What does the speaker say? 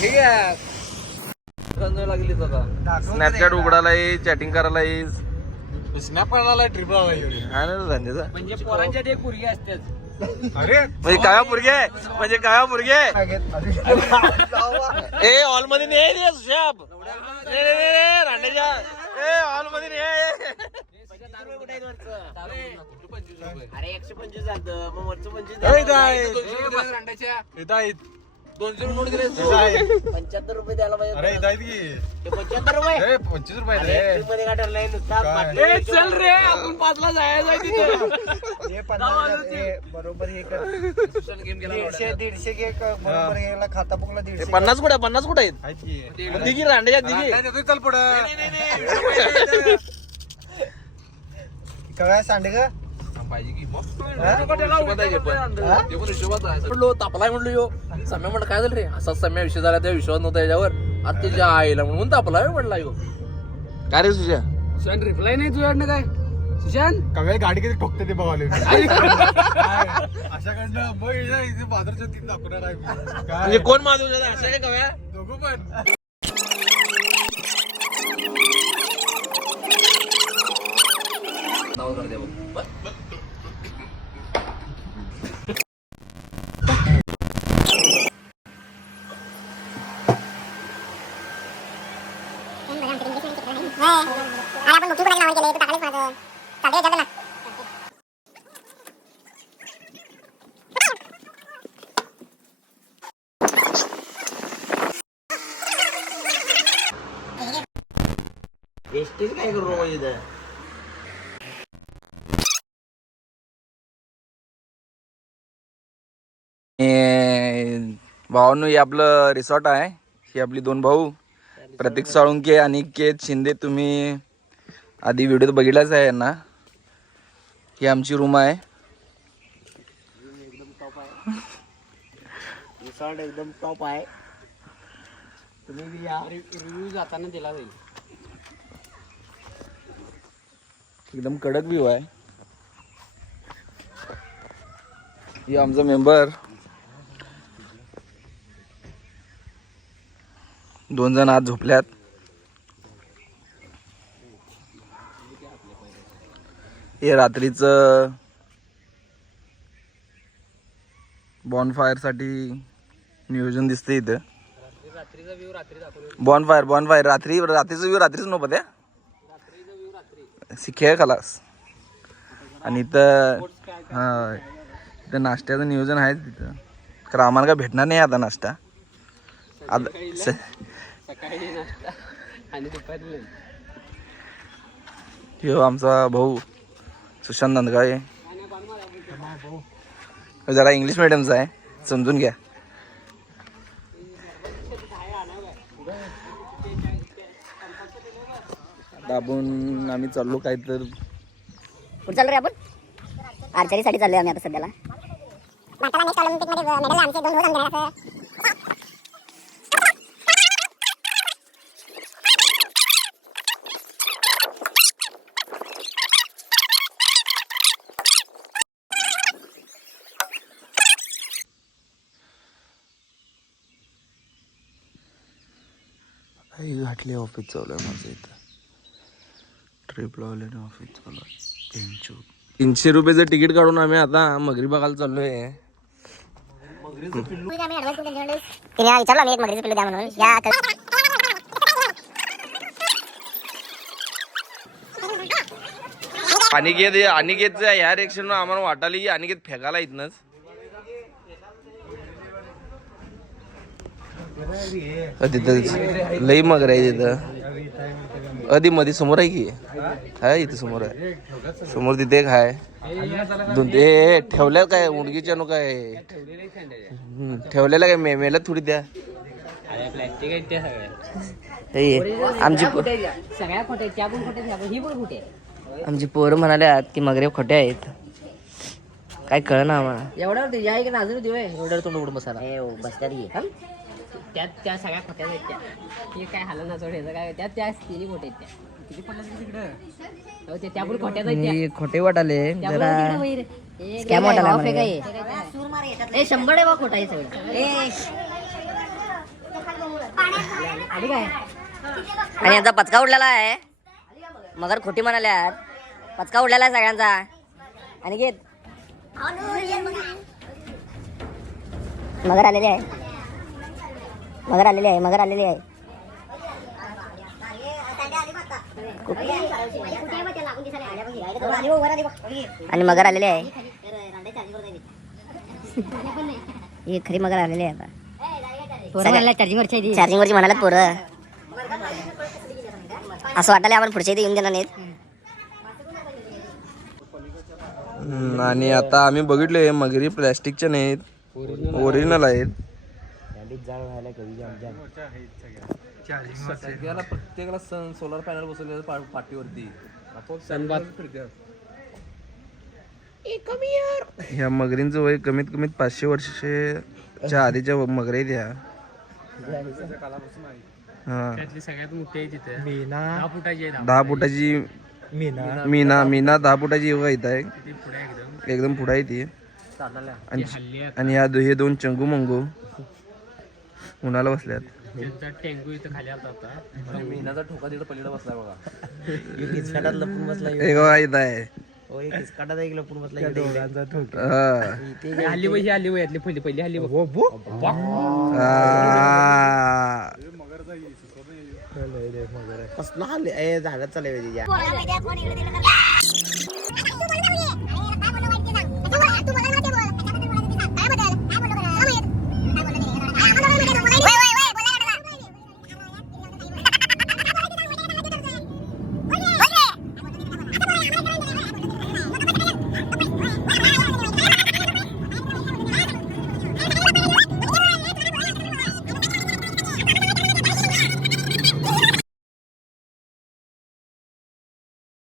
ठीक आहे लागलीच आता स्नॅपचॅट उघडायला येईल, चॅटिंग करायला येईल, स्नॅप करायला ट्रिप म्हणजे पोरांच्या एक पुरगी असतेच. अरे म्हणजे काय पुरगे म्हणजे काय पुरगे ए हॉल मध्ये नाही रांडेच्या ए हॉल मध्ये नाही. अरे 125 झालं मग वरचं 25 200 नोट दिले 75 रुपये द्यायला पाहिजे. अरे इथं की ते 75 रुपये 25 रुपये अरे ट्रिप मध्ये काय ठरलंय नुसता चल रे आपण 5 ला जायचं तिथे हे 50 बरोबर हे कर 150 घे बरोबर गेला खाता बुकला 150. 50 कुठे आहेत दिगी रांडेच्या दिगी चल पुढं काय सांडे का पाहिजे की तापलाय म्हणलो यो सम्या म्हणलं काय झालं रे असा सम्या विषय झाला त्या विश्वास नव्हता याच्यावर आता त्याच्या आईला म्हणून तापलाय म्हणला यो. काय रे सुशा सुशांत रिप्लाय नाही तुझ्याकडनं काय सुशांत कव्या गाडी किती ठोकते ते बघाले अशाकडनं मग इथे बाजारच्या 3 दाखवणार आहे म्हणजे कोण माधव अशा काय कव्या दोघं पण आपण मोठी नाव केले टाकलेच माझं सगळे जग ना एसटीच काय करू म्हणजे भावांनो हे आपलं रिसॉर्ट आहे. ही आपली 2 भाऊ प्रतीक साळुंके आणि केत शिंदे. तुम्ही आधी व्हिडिओ बघितलाच आहे यांना. ही आमची रूम आहे. रिसॉर्ट एकदम टॉप आहे. तुम्ही बी या रिव्ह्यू जाताना दिला जाईल. एकदम कडक व्ह्यू आहे. ही आमचा मेंबर 2 जण आज झोपल्यात. हे रात्रीचं बॉनफायर साठी नियोजन दिसते इथं. बॉनफायर रात्रीचं व्ह्यू रात्रीच नको त्या खेळ खलास. आणि इथं हा इथं नाश्त्याचं नियोजन आहे तिथं. कारण आम्हाला काय भेटणार नाही आता नाश्ता. सकाळी नाश्ता आणि दुपारी ह्यो आमचा भाऊ सुशांत नंदगाळे. जरा इंग्लिश मिडियमचा आहे समजून घ्या. दाबून आम्ही चाललो काय तर कुठं चाललो रे आपण आर्चरीसाठी चाललोय आम्ही आता सध्याला. नेक्स्ट ऑलिम्पिक मध्ये मेडल आमचे 2 घेणार असं. घाटले ऑफिस चालू आहे माझं इथं. ट्रिप लावल्याने ऑफिस चालू आहे. 300 रुपयाचं तिकीट काढून आम्ही आता मगरी बघायला चाललोय. तिने विचारलं आम्ही एक मगरीचं पिल्लू द्या म्हणून. या अनिकेत ह्या रिएक्शन आम्हाला वाटाली की अनिकेत फेकायला इथनच. तिथं लई मगर आहे तिथं. अधी मध्ये समोर आहे की आहे इथं समोर आहे. समोर तिथे एक आहे. ते ठेवल्या काय उंडगीच्या नो काय ठेवलेला काय मेला थोडी द्या. प्लॅस्टिक आहेत त्या सगळ्या. आमची सगळ्या खोट्या त्या पण खोट्या ही पण खोटे. आमची पोरं म्हणाल्या की मगरे खोटे आहेत. काय कळ ना आम्हाला. एवढ्यावर या की अजून दिवय एवढ्यावर तोंड उडून बसायला. बसत्यात घे त्या सगळ्या खोट्याच आहेत त्या. हे काय हालं ना सोडायचं काय त्या तिन्ही खोटे आहेत त्या. किती पडलं तिकडं त्या पण खोट्याच आहेत त्या. खोटे वाटाले जरा स्कॅम वाटाला. 100 आहे बा खोटा आहे सगळं. आणि काय आणि यांचा पचका उडलेला आहे. मगर खोटी म्हणाल्यात. पचका उडलेला आहे सगळ्यांचा. आणि घेत मगर आलेली आहे. मगर आलेली आहे. मगर आलेली आहे. आणि मगर आलेली आहे. ही खरी मगर आलेली आहे आता. चार्जिंग वरची म्हणालात पोरं. असं वाटायला आम्हाला पुढच्या इथे येऊन देणार नाहीत. आणि आता आम्ही बघितले मगरी प्लॅस्टिकच्या नाहीत, ओरिजिनल आहेत. सगळ्याला प्रत्येकाला सोलर पॅनल बसवले पाठीवरती. ह्या मगरींचं वय कमीत कमीत 500 वर्षाच्या आधीच्या मगरी आहेत ह्या. हा सगळ्यात मोठी आहे तिथे 10 फुटाची मीना 10 फुटाची योगा इथं आहे. एकदम पुढे आहे ती. आणि हे 2 चंगू मंगू उन्हाला बसल्यात. टेंगू इथं खाली आलता आता. मीनाचा ठोका तिथं पलीकडे बसलाय बघा. लपून बसला. एक बघा इथं आहे. एक लपून बसला. हल्ली वही हल्ली वयातली पहिली हल्ली झाडात चालू